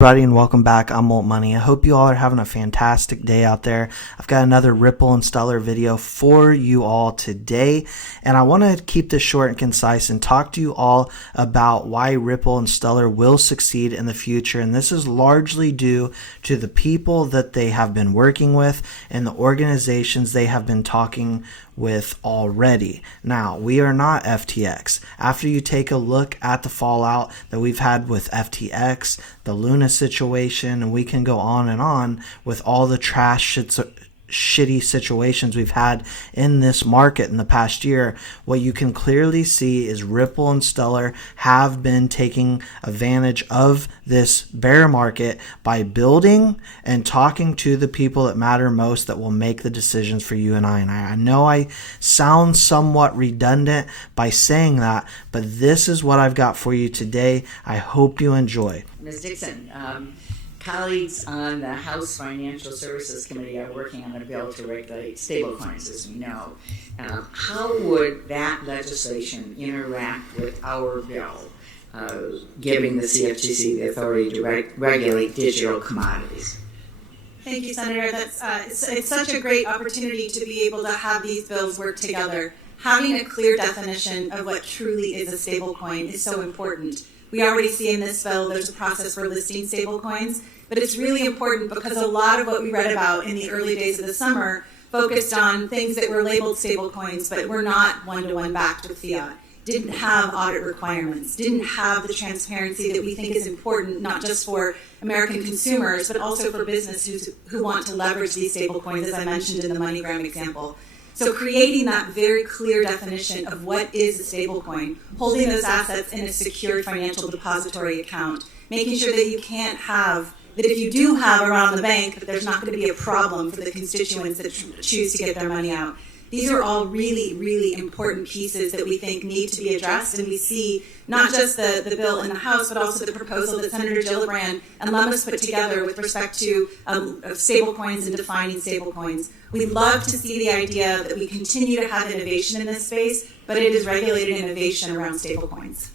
Everybody, and welcome back. I'm Molt Money. I hope you all are having a fantastic day out there. I've got another Ripple and Stellar video for you all today, and I want to keep this short and concise and talk to you all about why Ripple and Stellar will succeed in the future. And this is largely due to the people that they have been working with and the organizations they have been talking with already. Now, we are not FTX. After you take a look at the fallout that we've had with FTX, the Luna situation, and we can go on and on with all the shitty situations we've had in this market in the past year, what you can clearly see is Ripple and Stellar have been taking advantage of this bear market by building and talking to the people that matter most, that will make the decisions for you and I. And I know I sound somewhat redundant by saying that, but this is what I've got for you today. I hope you enjoy. Ms. Dixon, colleagues on the House Financial Services Committee are working on a bill to regulate stablecoins, as we know. How would that legislation interact with our bill, giving the CFTC the authority to regulate digital commodities? Thank you, Senator. It's such a great opportunity to be able to have these bills work together. Having a clear definition of what truly is a stablecoin is so important. We already see in this bill there's a process for listing stablecoins, but it's really important because a lot of what we read about in the early days of the summer focused on things that were labeled stablecoins but were not one-to-one backed with fiat, didn't have audit requirements, didn't have the transparency that we think is important not just for American consumers but also for businesses who want to leverage these stablecoins, as I mentioned in the MoneyGram example. So creating that very clear definition of what is a stablecoin, holding those assets in a secured financial depository account, making sure that you can't have, that if you do have around the bank, that there's not going to be a problem for the constituents that choose to get their money out. These are all really, really important pieces that we think need to be addressed, and we see not just the bill in the House, but also the proposal that Senator Gillibrand and Lumens put together with respect to stablecoins and defining stablecoins. We love to see the idea that we continue to have innovation in this space, but it is regulated innovation around stablecoins.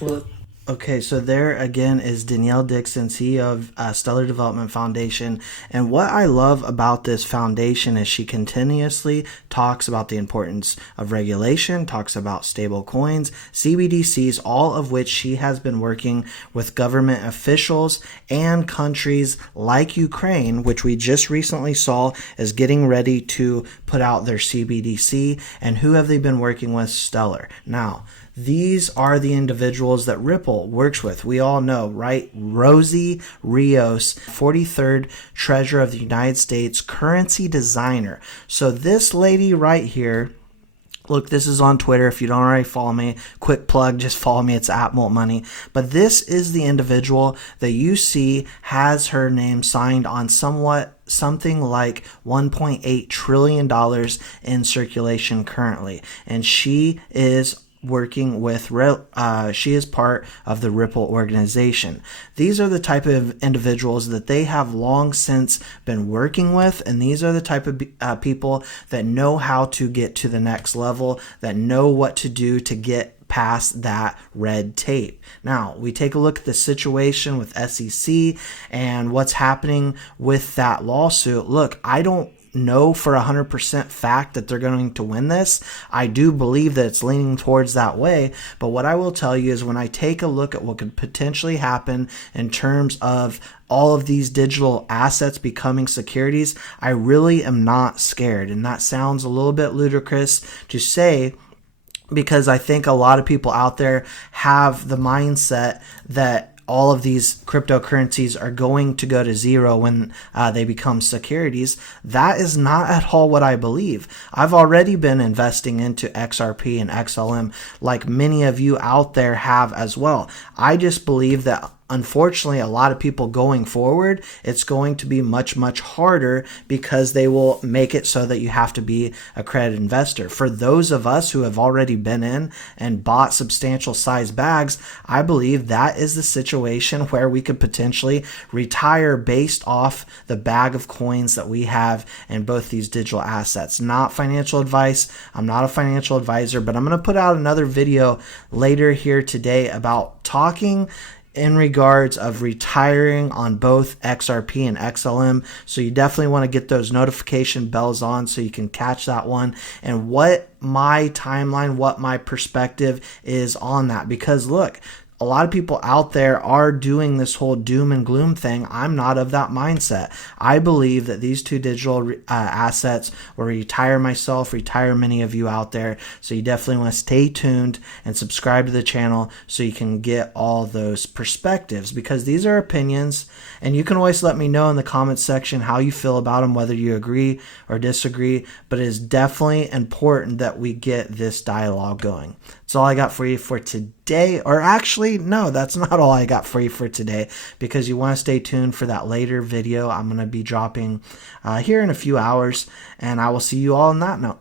Well, okay, so there again is Danielle Dixon, CEO of Stellar Development Foundation. And what I love about this foundation is she continuously talks about the importance of regulation, talks about stable coins, CBDCs, all of which she has been working with government officials and countries like Ukraine, which we just recently saw is getting ready to put out their CBDC. And who have they been working with? Stellar. Now, these are the individuals that Ripple works with. We all know, right? Rosie Rios, 43rd Treasurer of the United States, currency designer. So this lady right here, look, this is on Twitter. If you don't already follow me, quick plug, just follow me. It's @MoltMoney. But this is the individual that you see has her name signed on something like $1.8 trillion in circulation currently. And she is working with, she is part of the Ripple organization. These are the type of individuals that they have long since been working with, and these are the type of people that know how to get to the next level, that know what to do to get past that red tape. Now, we take a look at the situation with SEC and what's happening with that lawsuit. Look, I don't know for 100% fact that they're going to win this. I do believe that it's leaning towards that way, but what I will tell you is when I take a look at what could potentially happen in terms of all of these digital assets becoming securities, I really am not scared. And that sounds a little bit ludicrous to say, because I think a lot of people out there have the mindset that all of these cryptocurrencies are going to go to zero when they become securities. That is not at all what I believe. I've already been investing into XRP and XLM like many of you out there have as well. I just believe that unfortunately, a lot of people going forward, it's going to be much, much harder because they will make it so that you have to be a accredited investor. For those of us who have already been in and bought substantial size bags, I believe that is the situation where we could potentially retire based off the bag of coins that we have in both these digital assets. Not financial advice. I'm not a financial advisor, but I'm going to put out another video later here today about talking in regards of retiring on both XRP and XLM. So you definitely want to get those notification bells on so you can catch that one, and what my timeline, what my perspective is on that. Because look, a lot of people out there are doing this whole doom and gloom thing. I'm not of that mindset. I believe that these two digital assets will retire myself, retire many of you out there. So you definitely want to stay tuned and subscribe to the channel so you can get all those perspectives, because these are opinions, and you can always let me know in the comments section how you feel about them, whether you agree or disagree. But it is definitely important that we get this dialogue going. That's all I got for you for today. Or actually, no, that's not all I got for you for today, because you want to stay tuned for that later video I'm going to be dropping here in a few hours, and I will see you all on that note.